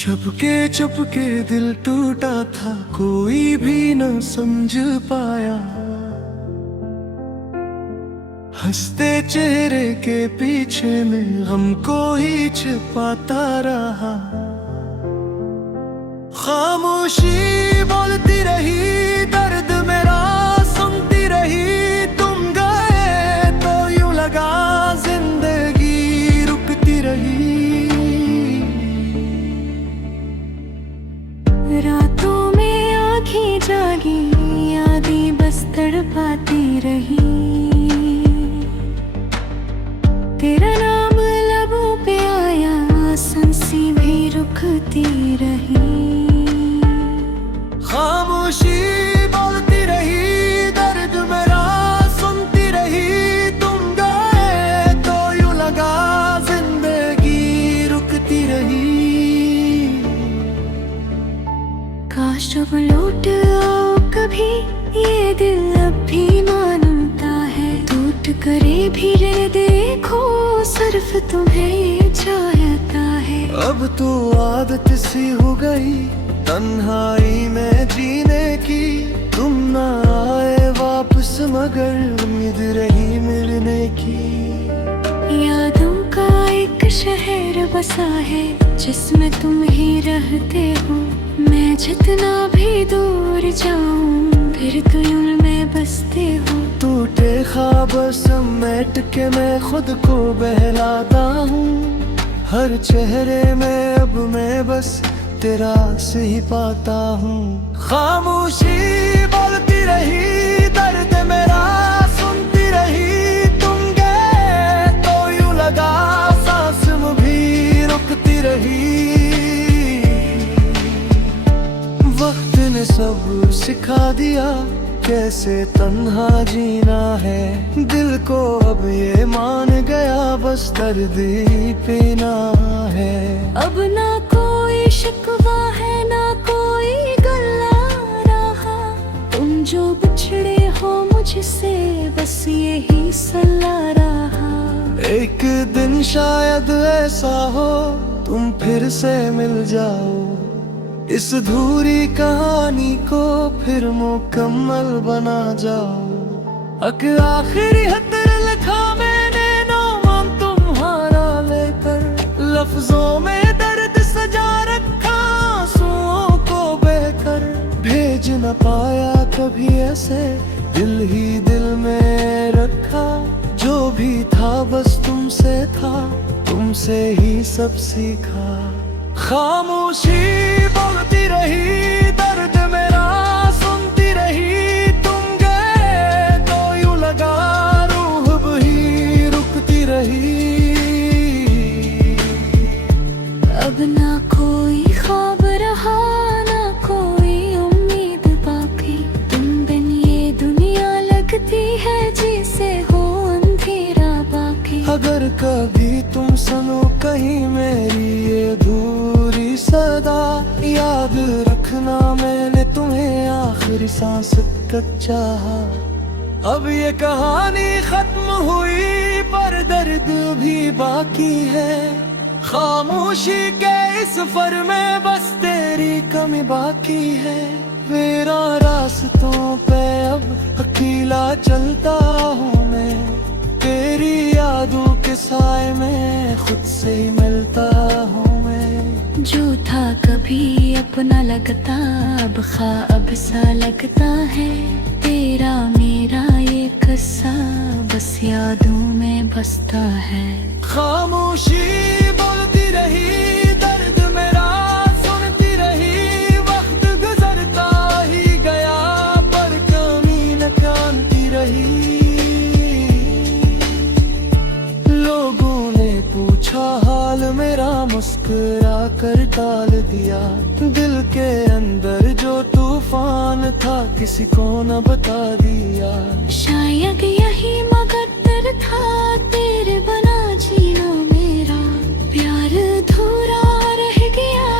छुपके छुपके दिल टूटा था, कोई भी न समझ पाया। हंसते चेहरे के पीछे में हमको ही छिपाता रहा। खामोशी बोलती रही, दर्द मेरा सुनती रही। तुम गए तो यूं लगा जिंदगी रुकती रही। रातों में आँखें जागी, यादें बस तड़पाती रही। तेरा नाम लबों पे आया, सांसें भी रुकती रही। खामोशी बोलती रही, दर्द मेरा सुनती रही। तुम गए तो यूं लगा जिंदगी रुकती रही। काश जब लौट आओ कभी, ये दिल अब भी मानता है। टूट करे भी रह देखो, सिर्फ तुम्हें चाहता है। अब तो आदत सी हो गई तन्हाई में जीने की। तुम ना आए वापस मगर उम्मीद रही मिलने की। यादों का एक शहर बसा है, जिसमें तुम ही रहते हो। मैं जितना भी दूर जाऊं, फिर तुम में बसते हो। टूटे ख्वाब समेट के मैं खुद को बहलाता हूँ। हर चेहरे में अब मैं बस तेरा से ही पाता हूँ। खामोशी बोलती रही, दर्द मेरा सुनती रही। तुम गए तो यूं लगा सांस भी रुकती रही। वक्त ने सब सिखा दिया, कैसे तन्हा जीना है। दिल को अब ये मान गया, बस दर्द ही पीना है। अब ना कोई शिकवा है, ना कोई गला रहा। तुम जो बिछड़े हो मुझसे, बस यही सलाह रहा। एक दिन शायद ऐसा हो, तुम फिर से मिल जाओ। इस अधूरी कहानी को फिर मुकम्मल बना जाओ। आखिरी खत लिखा मैंने नाम तुम्हारा लेकर। लफ्जों में दर्द सजा रखा, आंसुओं को बहकर। भेज न पाया कभी ऐसे, दिल ही दिल में रखा। जो भी था बस तुमसे था, तुमसे ही सब सीखा। खामोशी बोलती रही, दर्द मेरा सुनती रही। तुम गए तो यूं लगा रूह भी रुकती रही। अब ना कोई ख्वाब रहा, ना कोई उम्मीद बाकी। तुम बिन ये दुनिया लगती है जैसे हो अंधेरा बाकी। अगर कभी तुम सुनो कहीं मेरी ये अधूरी सदा, याद रखना मैंने तुम्हें आखिरी सांस तक चाहा। अब ये कहानी खत्म हुई, पर दर्द भी बाकी है। खामोशी के इस सफर में बस तेरी कमी बाकी है। मेरा रास्तों पे अब अकेला चलता हूँ मैं। तेरी यादों के साए में खुद से ही मिलता हूँ मैं। जो था कभी अपना लगता, अब ख्वाब सा लगता है। तेरा मेरा ये किस्सा बस यादों में बसता है। खामोशी बोलती रही, दर्द मेरा सुनती रही। वक्त गुजरता ही गया, पर कमी न कानती रही। लोगों ने पूछा हाल मेरा, मुस्कुरा कर टाल दिया। दिल के अंदर जो तूफान था, किसी को न बता दिया। शायद यही मकद्दर था, तेरे बना जीना मेरा। प्यार अधूरा रह गया,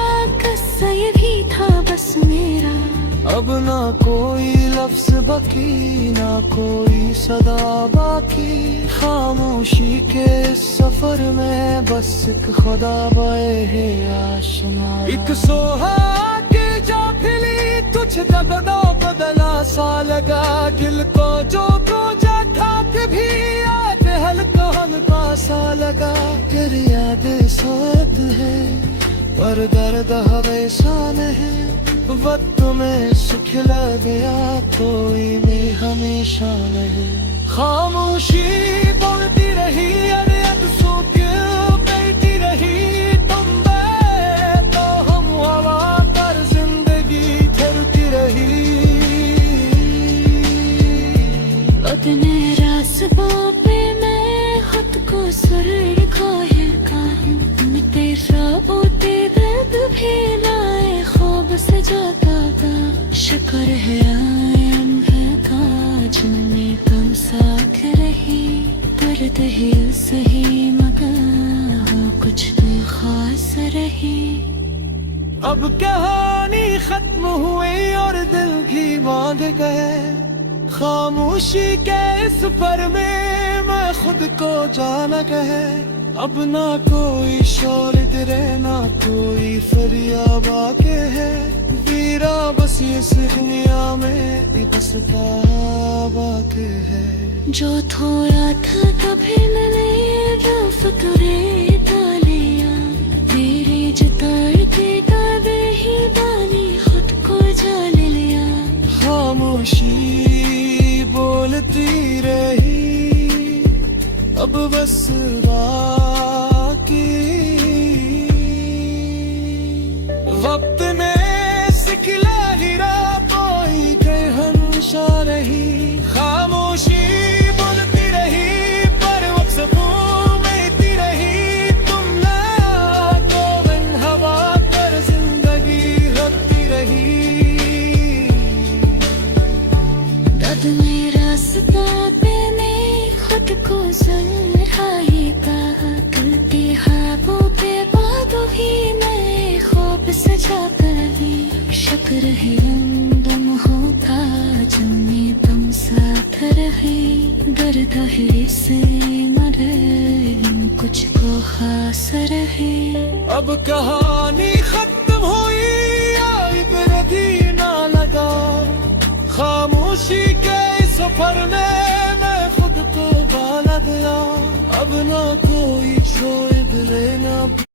किस्सा ये भी था बस मेरा। अब ना कोई लफ्ज बकी ना कोई सदा बाकी खामोशी के इस सफर में बस एक खुदा बए है आशना एक सोहा के जा फिली तुझ दबदा बदला सा लगा दिल को जो प्रोजा था कभी आज हल्का हल्का सा लगा फिर याद साथ है पर दर्द हमेशा नहीं वक्त में सुखला गया कोई में हमेशा नहीं खामोशी बोलती रही अरे अदसों क्यों कहती रही तुम तो हम हवा पर जिंदगी ठहरती रही अपने रास्ते पे मैं खुद को सुरखा है काहे तेरा होते दर्द भी लाए ख्वाब सजाता था शुक्र है आयम है काज में तुम साथ रही दर्द ही सही मगर हो कुछ तो खास रही अब कहानी खत्म हुई और दिल भी बांध गए खामोशी के इस पर में मैं खुद को जान गए अब ना कोई शोर तेरे ना कोई फरियाद आके है वीरा बस इस दुनिया में बस बाके है जो थोड़ा था कभी मैंने फिक्रे डालिया तेरे जतार के दावे ही बानी खुद को जान लिया खामोशी बोलती रही अब बस बाकी वक्त ने सिखला हीरा कोई हमेशा रही खामोशी बोलती रही पर वक्त घूमती रही तुम ना तो बिन हवा पर जिंदगी रखती रही दर्द में रास्ता देने खुद को सुलझाए कहा गलती ख्वाबों पे बातों ही नए ख्वाब सजा कर दी शुक्र है दम होगा जमी तुम साथ रहे दर्द है से मरे कुछ को खास रहे अब कहानी खत्म हुई आई भी ना लगा खामोशी के सफर ने मैं खुद को बाला दिया अब ना कोई छोड़ ना